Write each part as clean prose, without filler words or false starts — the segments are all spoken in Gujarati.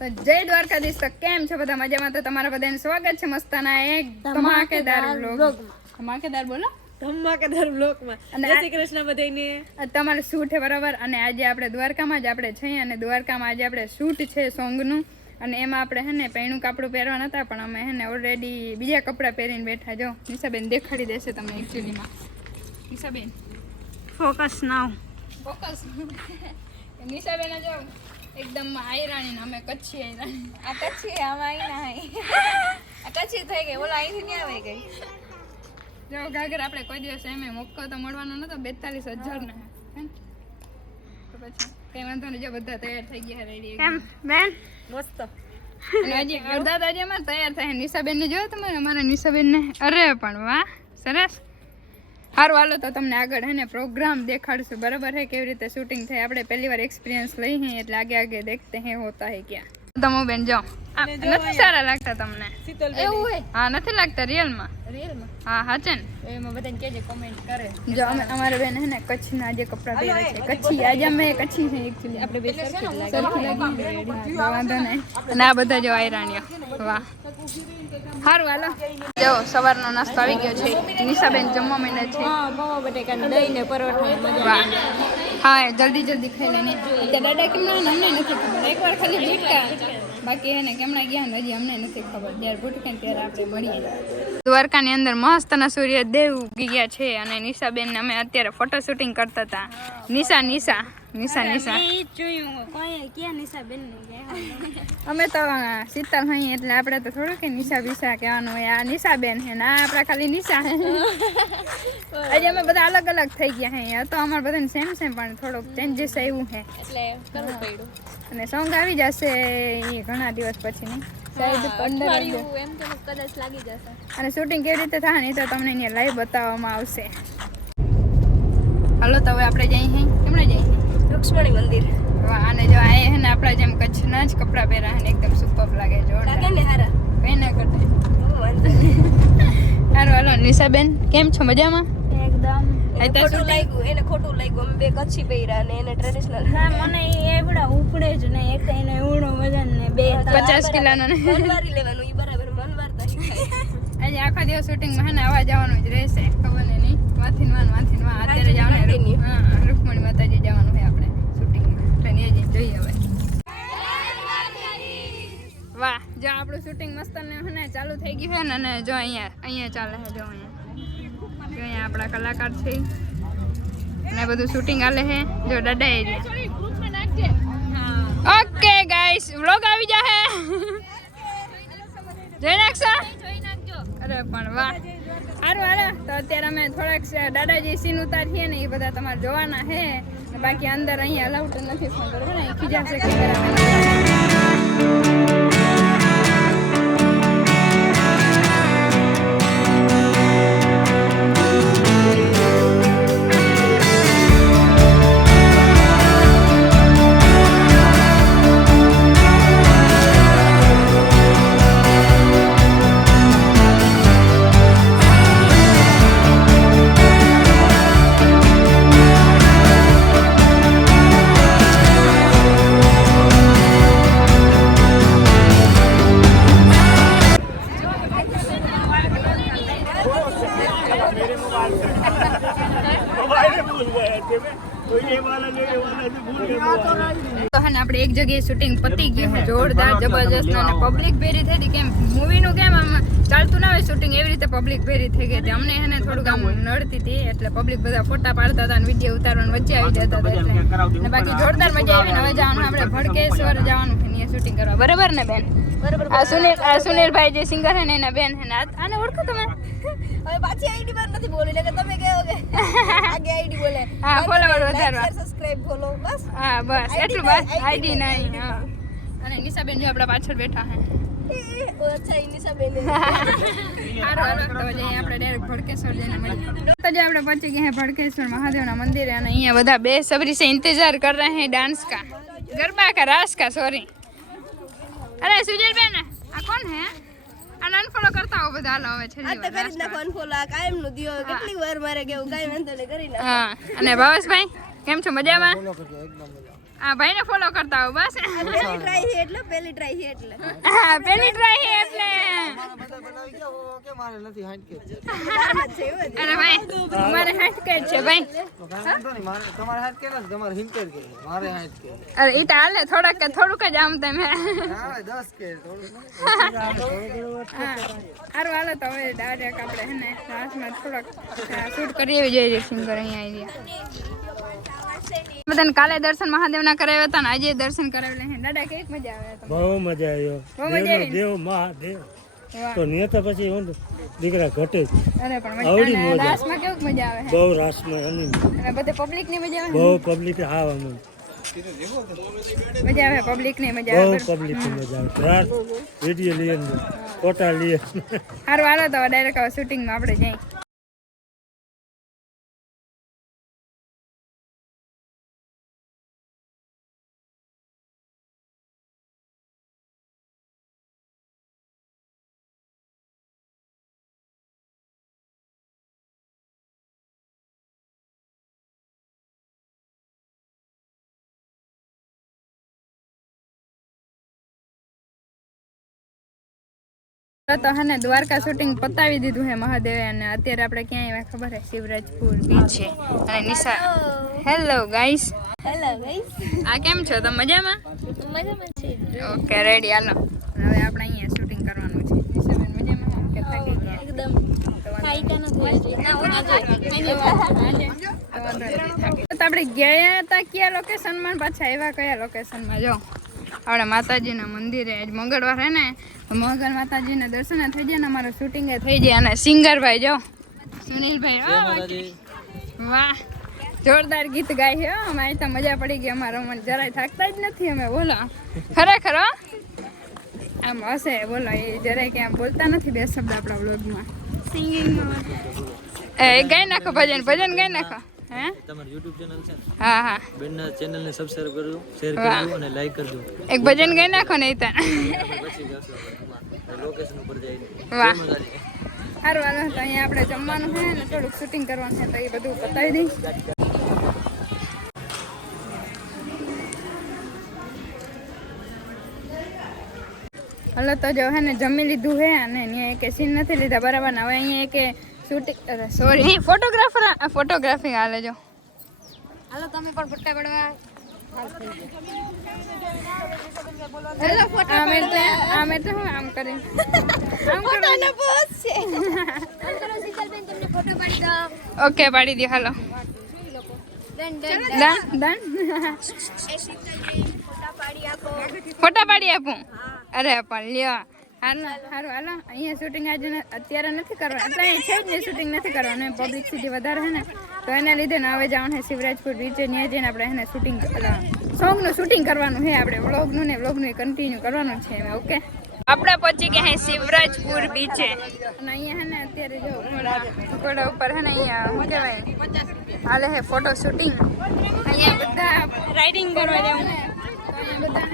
તો જય દ્વારકાધીશ. તો કેમ છો બધા? મજામાં? તો તમારા બધાનું સ્વાગત છે મસ્તાના એક ધમાકેદાર વ્લોગમાં. ધમાકેદાર બોલો, ધમાકેદાર વ્લોગમાં. જય શ્રી કૃષ્ણ બધાને. તમારે શૂટ છે બરાબર. અને આજે આપણે દ્વારકામાં જ આપણે છીએ અને દ્વારકામાં આજે આપણે શૂટ છે સોંગનું. અને એમાં આપણે હે ને પૈણું કાપડું પહેરવા નતા, પણ અમે હે ને ઓલરેડી બીજા કપડાં પહેરીને બેઠા. જો નિશાબેન દેખાડી દેશે તમને એકચ્યુઅલીમાં. નિશાબેન ફોકસ નાવ. ફોકસ. નિશાબેન જો એકદમ આયરાણી ને અમે કચ્છી આયરાણી. આ કચ્છી આમાં આઈ ના હાઈ. આ કચ્છી થઈ ગઈ. ઓલા અહીંથી નહીં આવે ગઈ. જો ગાગર આપણે કોઈ દિવસ એમ મોકો તો મળવાનો નતો. 42,000 ને તો પછી કઈ વાંધો નહીં. જો બધા તૈયાર થઈ ગયા રેડી. કેમ બેન? મસ્ત. અને હજી અડધા તાજી અમારે તૈયાર થાય. નિશાબેન ને જો તમારે અમારા નિશાબેન ને. અરે પણ વાહ સરસ. સારું હાલો તો તમને આગળ હે ને પ્રોગ્રામ દેખાડશું બરાબર હે, કેવી રીતે શૂટિંગ થાય. આપણે પહેલી વાર એક્સપિરિયન્સ લઈ હે એટલે આગે આગે દેખતે હે હોતા હે ક્યાં. તમે બેન જો નથી સારા લાગતા તમને? એવું હોય? હા નથી લાગતા રિયલમાં? રિયલમાં? હા હા છે ને. એમાં બધાને કહેજે કમેન્ટ કરે. જો અમે અમારા બેન હે ને કચ્છના જે કપડાં પહેર્યા છે કચ્છી. આજે અમે કચ્છી છે એકચ્યુઅલી. આપણે બે સરખી લાગી વાંધો નહીં. અને આ બધા જો આયરાણીઓ. વાહ સારું હાલો. જો સવારનો નાસ્તો આવી ગયો છે. નિશાબેન જમવા માંડ્યા છે. હા પૌવા બટેકા દહીં ને પરોઠા મજા. વાહ હા જલ્દી જલ્દી ખાઈ લઈને. ત્યાં દાદા કેમ ના અમને નથી ખબર. એકવાર ખાલી ભૂટકા, બાકી એને કેમણા ગયા ને હજી અમને નથી ખબર. જ્યારે ભૂટકે ત્યારે આપણે મળીએ. દ્વારકાની અંદર મસ્તના સૂર્યદેવ ઉગી ગયા છે અને નિશાબેન અમે અત્યારે ફોટો શૂટિંગ કરતા હતા. નિશા જોયું કોઈ ક્યાં નિશાબેન અમે તો શીતલ હઈ એટલે આપણે તો થોડું કે નિશા વિશા કહેવાનું હોય. આ નિશાબેન હે ના આપણા ખાલી નિશા હે. આજે અમે બધા અલગ અલગ થઈ ગયા હે. તો અમારે બધાને સેમ સેમ પણ થોડુંક ચેન્જીસ આવ્યું હે એટલે કરવું પડ્યું. અને સોંગ આવી જશે એ ઘણા દિવસ પછી ની શાયદ 15 એમ તો કદાચ લાગી જશે. અને શૂટિંગ કેવી રીતે થાય ને તો તમને અહીંયા લાઈવ બતાવવામાં આવશે. હાલો તો હવે આપણે જઈએ કેમણે જઈએ? લક્ષ્મણી મંદિર. વાહ. અને જો આ હે ને આપણા જેમ કચ્છના જ કપડાં પહેર્યા ને એકદમ સુપર લાગે. લાગે ને હારા? કઈ ના કરતા. સારું હાલો. નિશાબેન કેમ છો? મજામાં? એકદમ. એને ખોટું લાગ્યું. અમે બે કચ્છી પહેર્યા ને એને ટ્રેડિશનલ. ના મને એવડા ઉપડે જ ને. એક એને એવડો વજન ને 50 કિલોનો ને મનવારી લેવાનું. ઈ બરાબર મનવારતા શીખાય. આજે આખા દિવસ શૂટિંગમાં હે ને આવવા જવાનું જ રહેશે. ખબર ને નહીં વાથી વાન અત્યારે જવાનું. હા રૂકમણી માતાજી જવાનું હોય આપણે શૂટિંગમાં. એટલે ને જઈને જોઈએ હવે. વાહ જો આપણું શૂટિંગ મસ્ત ને ચાલુ થઈ ગયું છે ને. અને જો અહીંયા ચાલે છે. જો અહીંયા આપણા કલાકાર છે અને બધું શૂટિંગ હાલે છે. જો દાદા એ ઓકે ગાઈસ વ્લોગ આવી જાહે. જોઈ નાખશો? અરે પણ વાહ સારું હાલો. તો અત્યારે અમે થોડાક દાદાજી સીન ઉતારીએ ને એ બધા તમારે જોવાના છે. બાકી અંદર અહીંયા અલાઉડ નથી ફોન બરોબર ને. ખીજાશે તો હે ને આપણે એક જગ્યાએ શૂટિંગ પતી ગયું છે જોરદાર જબરજસ્ત. અને પબ્લિક ભેરી થઈ હતી. કેમ મૂવીનું કેમ આમ ચાલતું ના હોય શૂટિંગ એવી રીતે પબ્લિક ભેરી થઈ ગઈ હતી. અમને હે ને થોડુંક આમ નડતી હતી એટલે પબ્લિક બધા ફોટા પાડતા હતા અને વિડીયો ઉતારવાનું વચ્ચે આવી જતા હતા એટલે. અને બાકી જોરદાર મજા આવી ને. હવે જવાનું આપણે ભડકેશ્વર જવાનું છે ત્યાં શૂટિંગ કરવા. બરાબર ને બેન? બરાબર. આ સુનિલભાઈ જે સિંગર છે ને એના બેન છે ને. આને ઓળખો તમે? હવે પાછી આઈડી પર નથી બોલી એટલે તમે કહો કે આગે આઈડી બોલે. હા ફોલોવર વધારવા. સબસ્ક્રાઇબ ફોલો બસ. હા બસ એટલું બસ. આઈડી નહીં. હા અને નિશાબેન જો આપણા પાછળ બેઠા હે. ઓ અચ્છા નિશાબેન. હારું હાલો તો જઈએ આપણે ડાયરેક્ટ ભડકેશ્વર જઈને મળીએ. તો જે આપણે પહોંચી ગયા હે ભડકેશ્વર મહાદેવના મંદિરે. અને અહીંયા બધા બેસબરી से इंतजार कर रहे हैं डांस का, गरबा का, रास का. सॉरी अरे सुजल बेन આ કોણ હે? આ અનફોલો કરતા હો બધા. હાલો હવે છેલ્લી વાર કરી નાખો અનફોલો. આ કાયમ નું દિયો કેટલી વાર મારે કેવું કાઈ વાંધો નહીં કરી નાખો. હા અને ભાવેશભાઈ કેમ છો? મજામાં? આ ભાઈને ફોલો કરતા હો બસ પહેલી ટ્રાય છે એટલે પેલી ટ્રાય છે એટલે તમારા બધા બનાવી ગયા હો કે મારે નથી હાઈટ કે અરે ભાઈ મારે હાથ કે છે ભાઈ તો કાંઈ વાંધો નહીં મારે તમારે હાઈટ કે નથી તમારે હિંતેર કે મારે હાઈટ કે અરે ઈ તો હાલે થોડુંક જ આમ તમે હા 10 કે થોડું સારું હાલો તો હવે ડાયરેક્ટ આપણે હે ને લાસ્ટમાં થોડોક શૂટ કરી એવી જોઈએ સિંગર અહીંયા આવી બધાને કાલે દર્શન મહાદેવના કરાવ્યા હતા ને આજે દર્શન કરાવેલા છે દાદા કેવી મજા આવે તમને બહુ મજા આવ્યો બહુ મજા આવી દેવ મહાદેવ વાહ તો નેતા પછી હું દીકરા ઘટે જ. અરે પણ આવડી મજા મજા. રાસમાં કેવું મજા આવે બહુ રાસમાં અને અને બધે પબ્લિક ની મજા આવે બહુ પબ્લિક હાવ અમે મજા આવે પબ્લિક ની મજા બહુ આવે પબ્લિક મજા આવે રાત વિડીયો લઈએ ને ફોટા લઈએ સારું હાલો તો ડાયરેક્ટ હવે શૂટિંગમાં આપણે જઈએ તો હે ને દ્વારકા શૂટિંગ પતાવી દીધું હે મહાદેવે અને અત્યારે આપણે ક્યાં આવ્યા ખબર હે શિવરાજપુર બીચ છે અને Nisha hello guys hello guys આ કેમ છો તમે મજામાં મજામાં છે ઓકે રેડી હાલો હવે આપણે અહીંયા શૂટિંગ કરવાનું છે નિશાબેન મજામાં કે થાકી ગયા એકદમ ખાઈતા નથી ના ઓના તો આપણે ગયા હતા કયા લોકેશનમાં પાછા આવ્યા કયા લોકેશનમાં જો આપણે માતાજીના મંદિરે આજ મંગળવાર હે ને મંગળ માતાજીના દર્શન થઈ જાય ને અમારું શૂટિંગ થઈ જાય અને સિંગરભાઈ જો સુનિલભાઈ વાહ જોરદાર ગીત ગાય છે અમારી તો મજા પડી ગઈ અમારો મન જરાય થાકતા જ નથી અમે બોલો ખરેખર હો આમ હશે બોલો એ જરાય કે આમ બોલતા નથી બે શબ્દ આપણા વ્લોગમાં સિંગિંગમાં એ ગાઈ નાખો ભજન ગાઈ નાખો હે તમારું YouTube ચેનલ છે ને હા હા બેનના ચેનલને સબસ્ક્રાઇબ કરજો શેર કરજો અને લાઈક કરજો એક ભજન ગાઈ નાખો ને ઈ તો પછી જશું લોકેશન ઉપર જઈને વાહ સારું હાલો તો અહીંયા આપણે જમવાનું છે ને થોડુંક શૂટિંગ કરવાનું છે તો એ બધું બતાવી દઈશ હલો તો જો હે ને જમી લીધું હે અને અહીંયા એક સીન નથી લીધા બરાબર ને હવે અહીંયા એક શૂટિંગ અરે સોરી ફોટોગ્રાફી હાલે જો હાલો તમે પણ ફોટા પડવા આમ એટલે હું આમ કરીને ફોટોનો પોઝ છે આમ કરો શીતલબેન તમને ફોટો પાડી દો ઓકે પાડી દો હાલો ડન ડન એ શીતલબેન ફોટા પાડી આપું અરે પણ લ્યો હારું હાલો અહીંયા શૂટિંગ આજે અત્યારે નથી કરવાનું એટલે અહીંયા છે જ નહીં શૂટિંગ નથી કરવાનું પબ્લિસિટી વધારે છે ને તો એના લીધે ને હવે જવાનું છે શિવરાજપુર બીચે ત્યાં જઈને આપણે એને શૂટિંગ સોંગનું શૂટિંગ કરવાનું છે આપણે વ્લોગનું કન્ટિન્યુ કરવાનું છે ઓકે આપણે પહોંચી ગયા હે શિવરાજપુર બીચે અને અહીંયા હે ને અત્યારે જો ઘોડા ઉપર હે ને અહીંયા શું કહેવાય હાલે હે ફોટો શૂટિંગ અહીંયા બધા રાઇડિંગ કરવા જવું ને તો અહીંયા બધા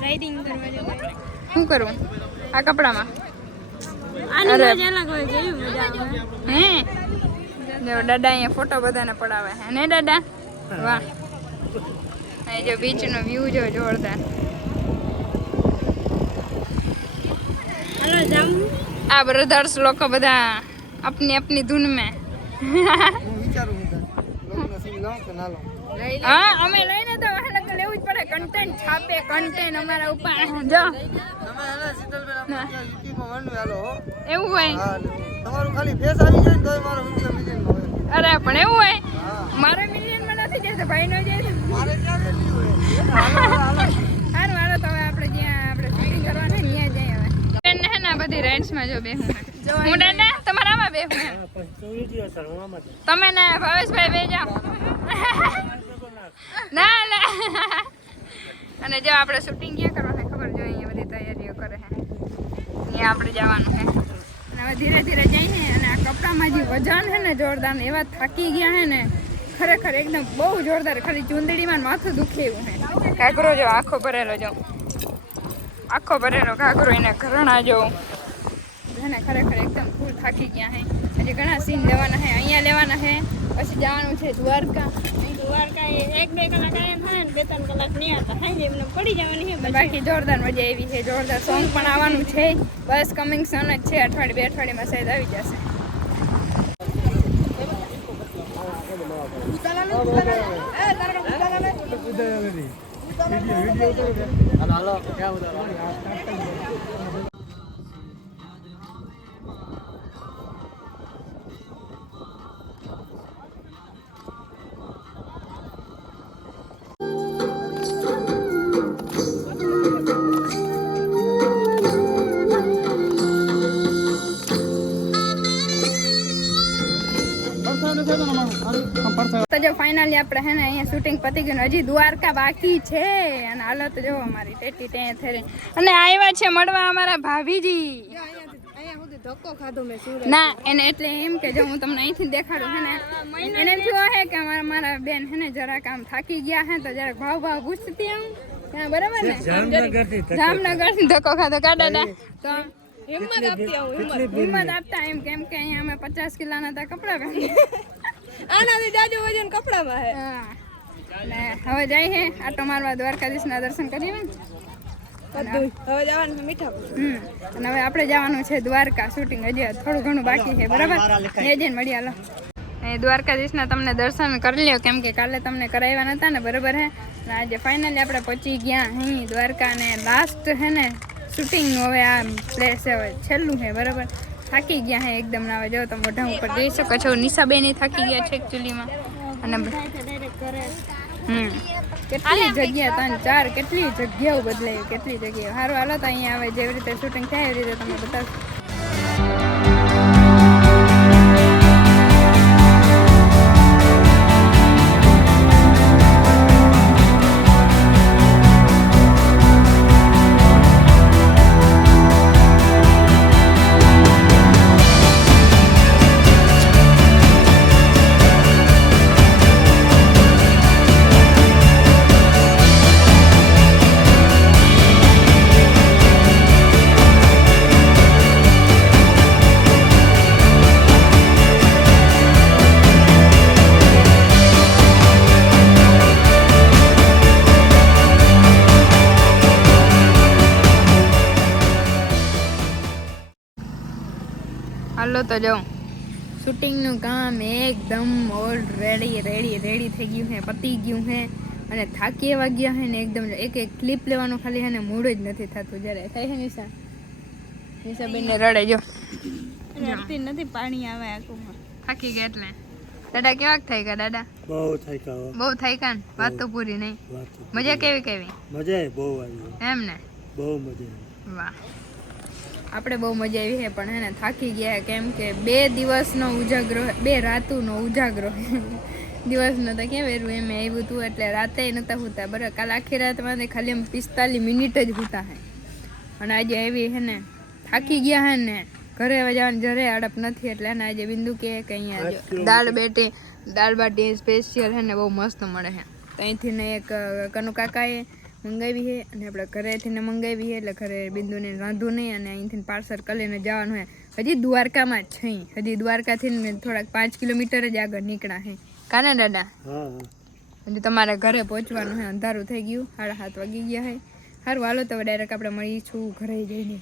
રાઇડિંગ કરવા જવું શું કરવું આ કપડામાં અરે અલગ હોય કેવી મજા આવે હે જો દાદા અહીંયા ફોટો બધાને પડાવે હે ને દાદા વાહ અહીં જો બીચનો વ્યૂ જો જોરદાર આ બ્રધર્સ લોકો બધા अपनी अपनी धुन में વિચારું લોકોનો સીન લાવ કે ના લાવ હા અમે લઈને તો વાહન તો લેવું જ પડે કન્ટેન્ટ છાપે કન્ટેન્ટ અમારા ઉપર જો તમે હેલા શીતલબેન આપણે ત્યાં YouTube માં વણવું હાલો હો એવું હોય હા તમારું ખાલી ફેસ આવી જાય ને તોય મારો વિડિયો મિલિયન હોય અરે પણ એવું હોય મારે મિલિયનમાં નથી જતો ભાઈ નો જાય મારે ક્યાં કેટલી હોય હાલો હાલો હારું હાલો તો હવે આપણે જ્યાં આપણે શૂટિંગ કરવાનું ત્યાં જઈએ હવે ટ્રેન હે ને બધી રાઇડ્સમાં જો બેહું હું દાદા તમારામાં બેહું હે તમે ને ભાવેશભાઈ બે જાઓ ના ના અને જો આપણે શૂટિંગ ક્યાં કરવાનું ખબર જો અહીંયા બધી તૈયારીઓ કરે છે ત્યાં આપણે જવાનું છે અને હવે ધીરે ધીરે જઈને અને આ કપડામાં જે વજન છે ને જોરદાર ને એવા થાકી ગયા છે ને ખરેખર એકદમ બહુ જોરદાર ખાલી ચૂંદડીમાં માથું દુખે એવું છે ઘાઘરો જો આખો ભરેલો જો આખો ભરેલો ઘાઘરો એને ઘરણા જો છે ને ખરેખર એકદમ ફૂલ થાકી ગયા છે હજી ઘણા સીન લેવાના છે અહીંયા લેવાના છે પછી જવાનું છે દ્વારકા. દ્વારકા એ 1-2 કલાક આયા થાય ને 2-3 કલાક નહીં આવતા થાય છે એમને પડી જવાની છે પછી. બાકી જોરદાર મજા આવી છે, જોરદાર સોંગ પણ આવવાનું છે. બસ કમિંગ સન જ છે, અઠવાડિયે 2 અઠવાડિયામાં સાહેબ આવી જશે. હાલો ક્યાં ઉતારો તો જો ફાઇનલી આપણે હે ને અહીંયા શૂટિંગ પતી ગયું, હજી દ્વારકા બાકી છે. અને હાલત જો અમારી ટેટી ત્યાં થઈ. અને આવ્યા છે મળવા અમારા ભાભીજી. ના એને એટલે એમ કે જો હું તમને અહીંથી દેખાડું હે ને, એને એમ થયું હે કે મારા બેન હે ને જરાક આમ થાકી ગયા હે તો જરાક ભાવ પૂછતી આમ. હા બરાબર ને, જામનગર થી ધક્કો ખાધો કાઢા તો હિંમત આપતા એમ કેમ કે અહીંયા અમે 50 કિલોના હતા કપડા પહેરી. આનાથી જાજો વજન કપડામાં હે. હા ને હવે જાય હે આટો મારવા દ્વારકાધીશના દર્શન કરીએ ને. હવે જવાનું છે મીઠાપુર. અને હવે આપણે જવાનું છે દ્વારકા શૂટિંગ, હજી થોડું ઘણું બાકી છે બરાબર. જઈને મળી હાલો. એ દ્વારકાધીશના તમને દર્શન કરી લ્યો કેમ કે કાલે તમને કરાવ્યા નતા ને બરાબર હે. આજે ફાઇનલી આપણે પહોંચી ગયા અહીં દ્વારકા ને લાસ્ટ હે ને શૂટિંગનું હવે આ પ્લેસ હવે છેલ્લું છે બરાબર. થાકી ગયા હે એકદમ. ના હવે જો તમે મોઢા ઉપર જોઈ શકો છો નિશાબેન થાકી ગયા છે એકચ્યુઅલીમાં. અને કેટલી જગ્યા 3-4 કેટલી જગ્યાઓ બદલાઈ, કેટલી જગ્યાઓ. સારું હાલો તો અહીંયા આવે જેવી રીતે શૂટિંગ થાય એવી રીતે તમને બતાવશું. હાલો તો જાઉં શૂટિંગનું કામ એકદમ ઓલરેડી રેડી થઈ ગયું છે, પતી ગયું છે. અને થાકી એવા ગયા છે ને એકદમ. એક ક્લિપ લેવાનું ખાલી છે ને મૂડ જ નથી થતું. જ્યારે થાય છે નિશાબેનને રડે જો રડતી નથી, પાણી આવે આંખોમાં. થાકી ગયા એટલે. દાદા કેવાક થઈ ગયા દાદા? બહુ થાક્યા બહુ થઈ ગયા ને વાત તો પૂરી નહીં. મજા કેવી? મજા બહુ આવી એમ ને? બહુ મજા આવી. વાહ આપણે બહુ મજા આવી છે પણ હે ને થાકી ગયા કેમ કે 2 દિવસનો ઉજાગરો, 2 રાતુનો ઉજાગરો. દિવસનો તો કેમ વેરું એમ આવ્યું હતું એટલે રાતે નહોતા સૂતા બરાબર. કાલ આખી રાતમાં ખાલી 45 મિનિટ જ સૂતા હે. અને આજે આવી હે ને થાકી ગયા હે ને ઘરે જવાની જરે અડપ નથી એટલે ને આજે બિંદુ કે અહીંયા દાળ બાટી સ્પેશિયલ હે ને બહુ મસ્ત મળે છે. ત્યાંથી ને એક કનુ કાકાએ મંગાવી છે અને આપણે ઘરેથી ને મંગાવી છે એટલે ઘરે બિંદુને રાંધવું નહીં અને અહીંથી પાર્સલ કરીને જવાનું છે. હજી દ્વારકામાં જ છે, હજી દ્વારકાથી થોડાક 5 કિલોમીટર જ આગળ નીકળ્યા છે. કાને દાદા? હજી તમારે ઘરે પહોંચવાનું છે, અંધારું થઈ ગયું, 7:30 વાગી ગયા છે. સારું હાલો તો ડાયરેક્ટ આપણે મળીશું ઘરે જઈને.